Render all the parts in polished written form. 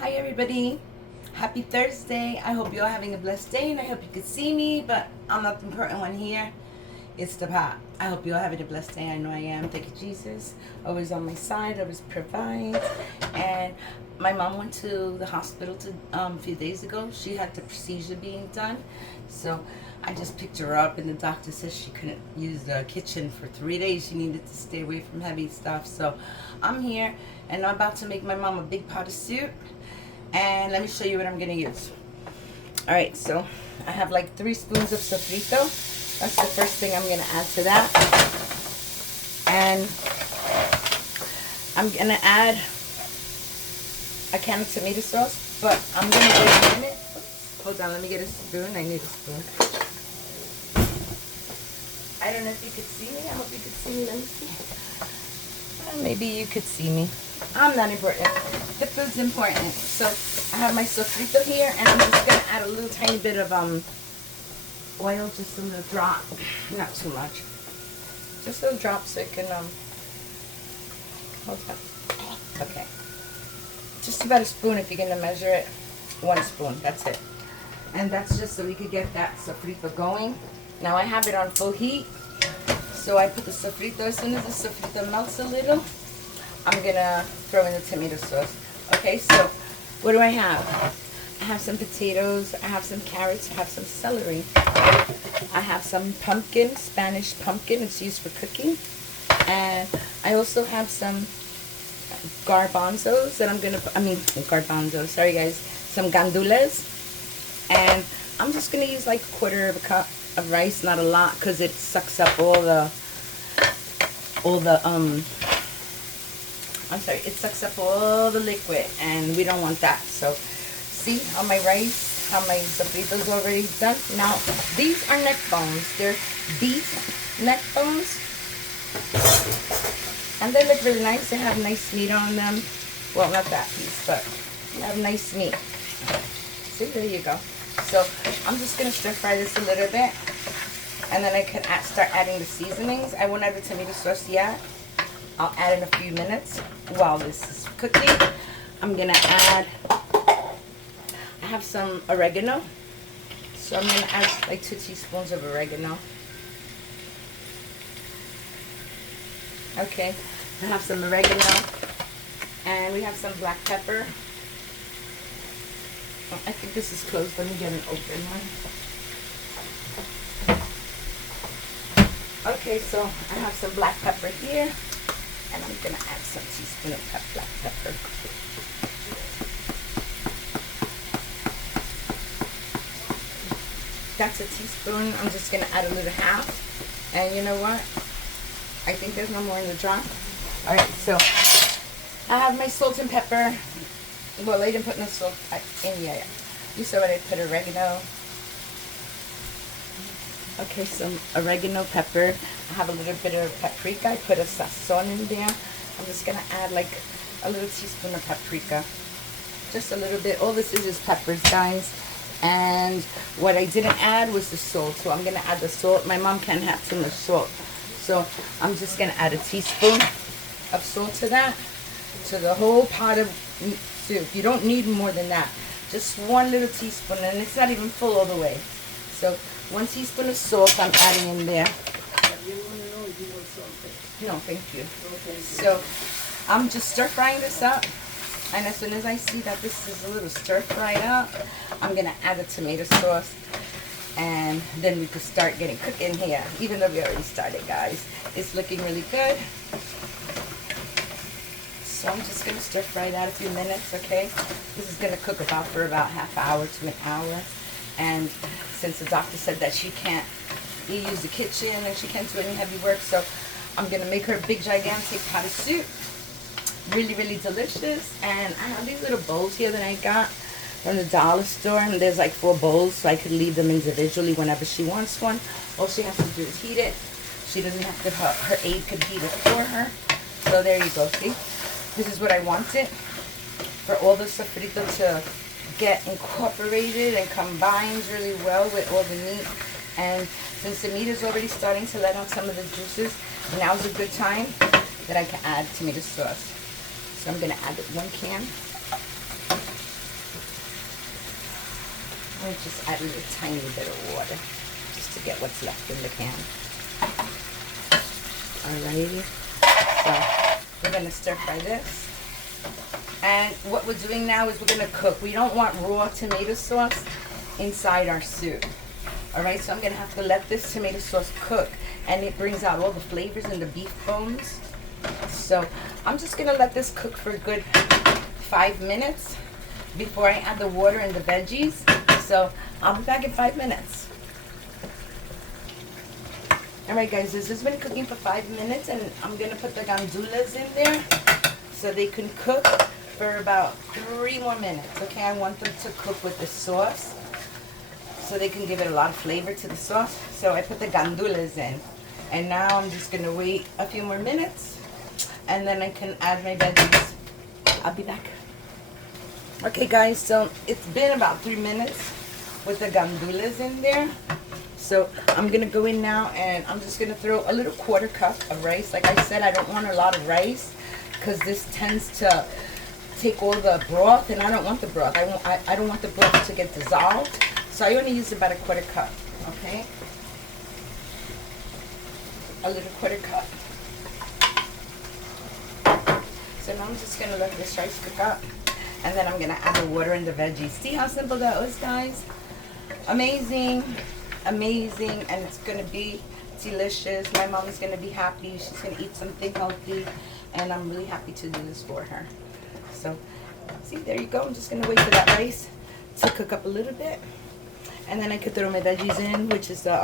Hi everybody, happy Thursday. I hope you're all having a blessed day and I hope you can see me, but I'm not the important one here. It's the pot. I hope you're all having a blessed day. I know I am. Thank you, Jesus. Always on my side, always provides. And my mom went to the hospital a few days ago. She had the procedure being done. So I just picked her up and the doctor says she couldn't use the kitchen for 3 days. She needed to stay away from heavy stuff. So I'm here and I'm about to make my mom a big pot of soup. And let me show you what I'm gonna use. All right, so I have like 3 spoons of sofrito. That's the first thing I'm gonna add to that. And I'm gonna add a can of tomato sauce, but I'm gonna wait a minute. Oops, hold on, let me get a spoon. I need a spoon. I don't know if you could see me. I hope you could see me. Let me see. Maybe you could see me. I'm not important. The food's important. So I have my sofrito here, and I'm just gonna add a little tiny bit of oil, just a little drop, not too much, just a little drop so it can hold on. Okay, just about a spoon if you're gonna measure it. 1 spoon, that's it. And that's just so we could get that sofrito going. Now I have it on full heat, so I put the sofrito. As soon as the sofrito melts a little, I'm gonna throw in the tomato sauce. Okay, so what do I have? I have some potatoes, I have some carrots, I have some celery, I have some pumpkin, Spanish pumpkin. It's used for cooking. And I also have some garbanzos that I'm gonna garbanzos, sorry guys, some gandules. And I'm just gonna use like 1/4 cup of rice, not a lot, because it sucks up it sucks up all the liquid, and we don't want that. So, see on my rice, how my sofrito's already done. Now, these are neck bones. They're beef neck bones, and they look really nice. They have nice meat on them. Well, not that piece, but they have nice meat. See, there you go. So, I'm just gonna stir fry this a little bit, and then I can start adding the seasonings. I won't add the tomato sauce yet. I'll add in a few minutes while this is cooking. I'm gonna add, I have some oregano. So I'm gonna add like 2 teaspoons of oregano. Okay, I have some oregano. And we have some black pepper. Oh, I think this is closed. Let me get an open one. Okay, so I have some black pepper here. And I'm going to add some teaspoon of black pepper. That's a teaspoon. I'm just going to add a little half. And you know what? I think there's no more in the jar. Alright, so I have my salt and pepper. Well, I didn't put no salt in yet. You saw what I put oregano. Okay, some oregano, pepper. I have a little bit of paprika. I put a sazon in there. I'm just going to add like a little teaspoon of paprika. Just a little bit. All this is peppers, guys. And what I didn't add was the salt. So I'm going to add the salt. My mom can't have too much salt. So I'm just going to add a teaspoon of salt to that. To the whole pot of soup. You don't need more than that. Just 1 little teaspoon. And it's not even full all the way. So 1 teaspoon of salt I'm adding in there. No, thank you. So I'm just stir frying this up. And as soon as I see that this is a little stir fried up, I'm going to add the tomato sauce. And then we could start getting cooking here. Even though we already started, guys. It's looking really good. So I'm just going to stir fry that a few minutes, okay? This is going to cook for about ½ hour to an hour. And since the doctor said that she can't use the kitchen and she can't do any heavy work, so I'm going to make her a big, gigantic pot of soup. Really, really delicious. And I have these little bowls here that I got from the dollar store. And there's like 4 bowls, so I could leave them individually whenever she wants one. All she has to do is heat it. She doesn't have to, her aide could heat it for her. So there you go, see? This is what I wanted. For all the sofrito to get incorporated and combined really well with all the meat. And since the meat is already starting to let out some of the juices, now's a good time that I can add tomato sauce. So I'm going to add 1 can. I just add a little tiny bit of water just to get what's left in the can. Alrighty. So we're gonna stir fry this. And what we're doing now is we're gonna cook. We don't want raw tomato sauce inside our soup. Alright, so I'm gonna have to let this tomato sauce cook, and it brings out all the flavors in the beef bones. So I'm just gonna let this cook for a good 5 minutes before I add the water and the veggies. So I'll be back in 5 minutes. Alright guys, this has been cooking for 5 minutes, and I'm gonna put the gandules in there so they can cook for about 3 more minutes. Okay, I want them to cook with the sauce so they can give it a lot of flavor to the sauce. So I put the gandules in, and now I'm just gonna wait a few more minutes, and then I can add my veggies. I'll be back. Okay guys, so it's been about 3 minutes with the gandules in there. So I'm gonna go in now, and I'm just gonna throw a little 1/4 cup of rice. Like I said, I don't want a lot of rice because this tends to take all the broth, and I don't want the broth. I don't want the broth to get dissolved. So I only use about a 1/4 cup, okay? A little 1/4 cup. So now I'm just gonna let this rice cook up, and then I'm gonna add the water and the veggies. See how simple that was, guys? Amazing, amazing, and it's gonna be delicious. My mom is gonna be happy. She's gonna eat something healthy, and I'm really happy to do this for her. So, see, there you go. I'm just gonna wait for that rice to cook up a little bit, and then I could throw my veggies in, which is the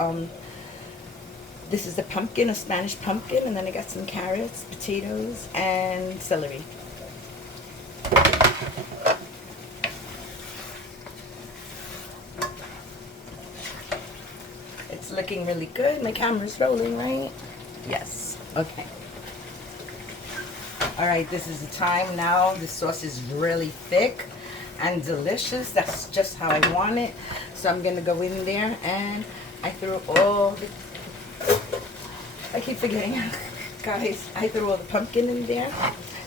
this is the pumpkin, a Spanish pumpkin, and then I got some carrots, potatoes, and celery. It's looking really good. My camera's rolling, right? Yes. Okay. All right, this is the time now. The sauce is really thick and delicious. That's just how I want it. So I'm gonna go in there, and I threw all the, I keep forgetting, guys, I threw all the pumpkin in there,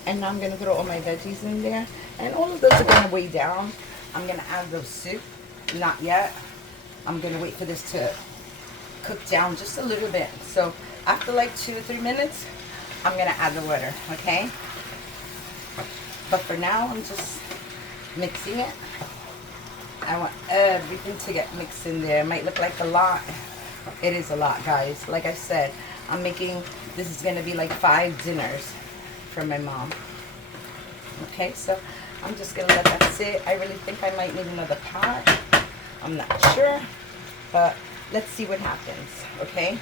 and now I'm gonna throw all my veggies in there, and all of those are gonna weigh down. I'm gonna add the soup, not yet. I'm gonna wait for this to cook down just a little bit. So after like 2 or 3 minutes, I'm gonna add the water, okay? But for now, I'm just mixing it. I want everything to get mixed in there. It might look like a lot. It is a lot, guys. Like I said, I'm making, this is gonna be like 5 dinners for my mom. Okay, so I'm just gonna let that sit. I really think I might need another pot. I'm not sure, but let's see what happens, okay?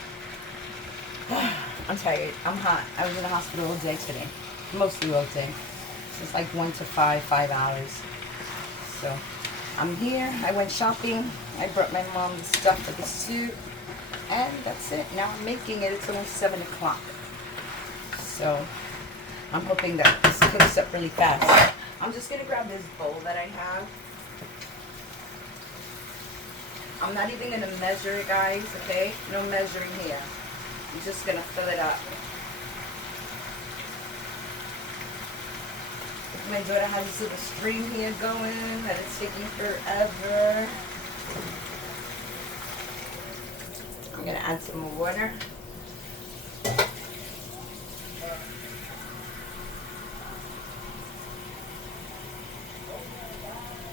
I'm tired. I'm hot. I was in the hospital all day today. Mostly all day. It's like 1 to 5 hours. So I'm here. I went shopping. I brought my mom the stuff for the soup. And that's it. Now I'm making it. It's almost 7 o'clock. So I'm hoping that this cooks up really fast. I'm just going to grab this bowl that I have. I'm not even going to measure it, guys, okay? No measuring here. I'm just going to fill it up. My daughter has this little stream here going that it's taking forever. I'm going to add some more water.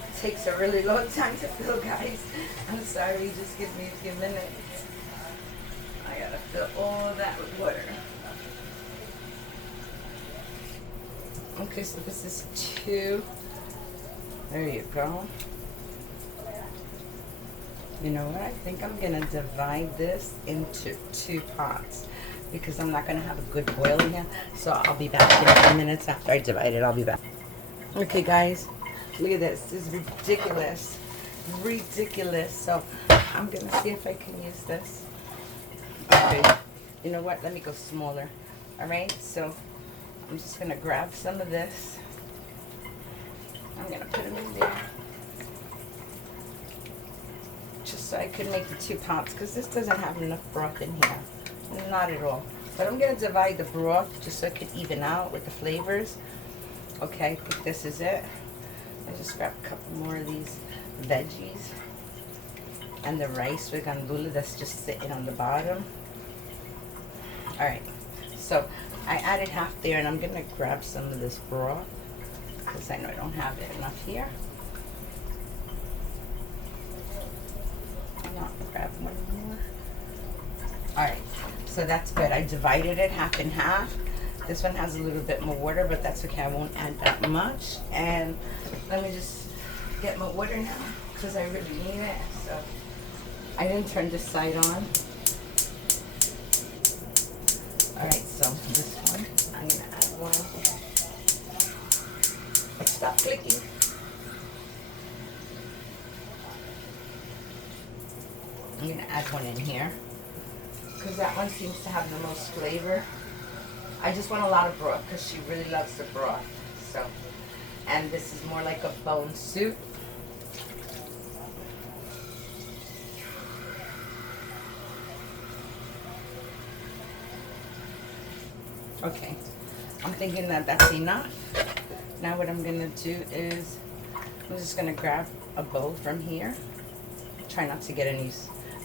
It takes a really long time to fill, guys. I'm sorry, just give me a few minutes. I gotta fill all that with water. Okay, so this is 2. There you go. You know what? I think I'm gonna divide this into 2 pots because I'm not gonna have a good boil in here. So I'll be back in a few minutes after I divide it. I'll be back. Okay, guys, look at this. This is ridiculous. Ridiculous. So I'm gonna see if I can use this. Okay. You know what? Let me go smaller. All right. So I'm just gonna grab some of this. I'm gonna put them in there, just so I can make the 2 pots, because this doesn't have enough broth in here. Not at all. But I'm gonna divide the broth just so it could even out with the flavors. Okay, I think this is it. I just grab a couple more of these veggies. and the rice with gandula that's just sitting on the bottom. All right, so I added half there, and I'm gonna grab some of this broth because I know I don't have it enough here. I'll grab one more. All right, so that's good. I divided it half and half. This one has a little bit more water, but that's okay. I won't add that much. And let me just get my water now because I really need it. So I didn't turn this side on. All right, so this one, I'm gonna add one. Stop clicking. I'm gonna add one in here because that one seems to have the most flavor. I just want a lot of broth because she really loves the broth. So, and this is more like a bone soup. Okay, I'm thinking that that's enough. Now what I'm gonna do is I'm just gonna grab a bowl from here. Try not to get any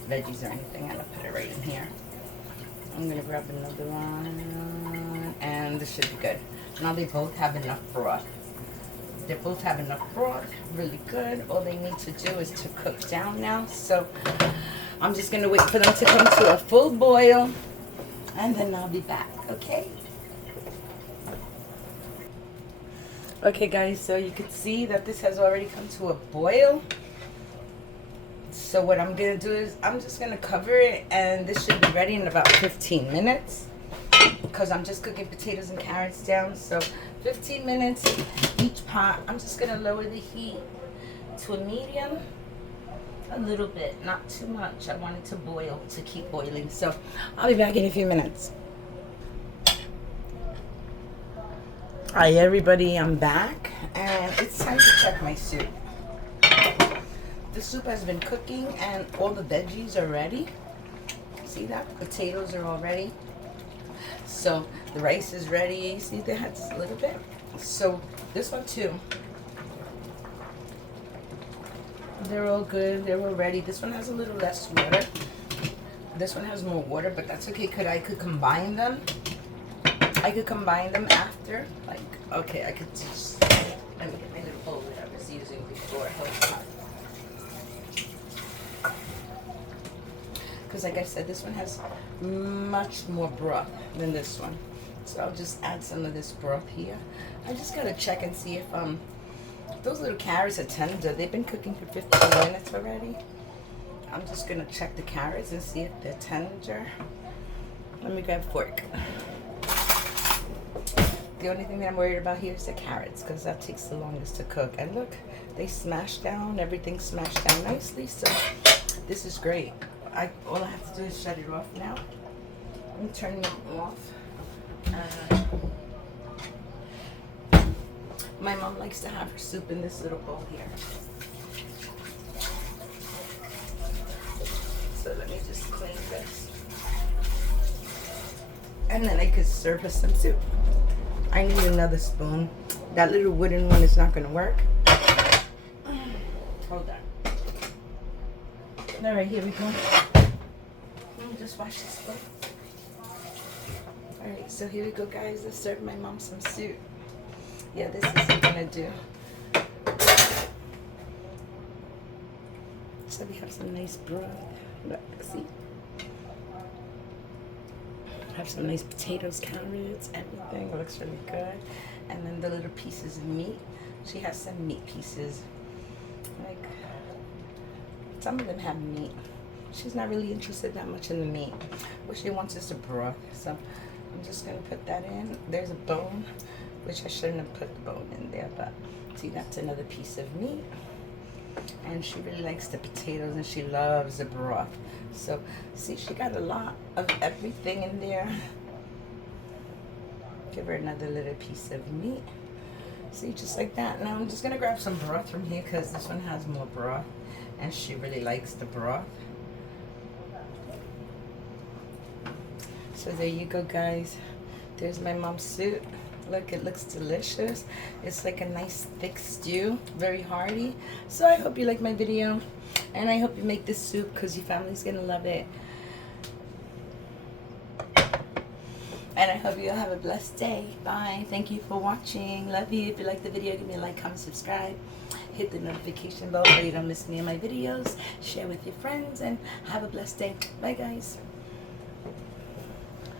veggies or anything. I'm gonna put it right in here. I'm gonna grab another one, and this should be good. Now they both have enough broth. They both have enough broth, really good. All they need to do is to cook down now. So I'm just gonna wait for them to come to a full boil, and then I'll be back, okay? Okay guys, so you can see that this has already come to a boil. So what I'm gonna do is I'm just gonna cover it, and this should be ready in about 15 minutes because I'm just cooking potatoes and carrots down. So 15 minutes each pot. I'm just gonna lower the heat to a medium, a little bit, not too much. I want it to boil, to keep boiling. So I'll be back in a few minutes. Hi everybody, I'm back, and it's time to check my soup. The soup has been cooking and all the veggies are ready. See that? Potatoes are all ready. So the rice is ready. See, they had just a little bit. So this one too. They're all good. They're all ready. This one has a little less water. This one has more water, but that's okay. I could combine them. I could combine them after. Like, okay, I could just, let me get my little bowl that I was using before. Because like I said, this one has much more broth than this one. So I'll just add some of this broth here. I just gotta check and see if those little carrots are tender. They've been cooking for 15 minutes already. I'm just gonna check the carrots and see if they're tender. Let me grab a fork. The only thing that I'm worried about here is the carrots because that takes the longest to cook. And look, they smashed down, everything smashed down nicely. So this is great. All I have to do is shut it off now. I'm turning it off. My mom likes to have her soup in this little bowl here. So let me just clean this. And then I could serve her some soup. I need another spoon. That little wooden one is not going to work. Hold on. All right, here we go. Let me just wash this spoon. All right, so here we go, guys. Let's serve my mom some soup. Yeah, this isn't going to do. So we have some nice broth. Look, see? Have some nice potatoes, carrots, everything. It looks really good. And then the little pieces of meat. She has some meat pieces. Like, some of them have meat. She's not really interested that much in the meat. What she wants is the broth. So I'm just gonna put that in. There's a bone, which I shouldn't have put the bone in there, but see, that's another piece of meat. And she really likes the potatoes and she loves the broth. So see, she got a lot of everything in there. Give her another little piece of meat. See, just like that. Now I'm just gonna grab some broth from here because this one has more broth and she really likes the broth. So there you go, guys. There's my mom's soup. Look, it looks delicious. It's like a nice thick stew, very hearty. So I hope you like my video, And I hope you make this soup because your family's going to love it. And I hope you all have a blessed day. Bye. Thank you for watching. Love you. If you like the video, give me a like, comment, subscribe. Hit the notification bell so you don't miss any of my videos. Share with your friends and have a blessed day. Bye, guys.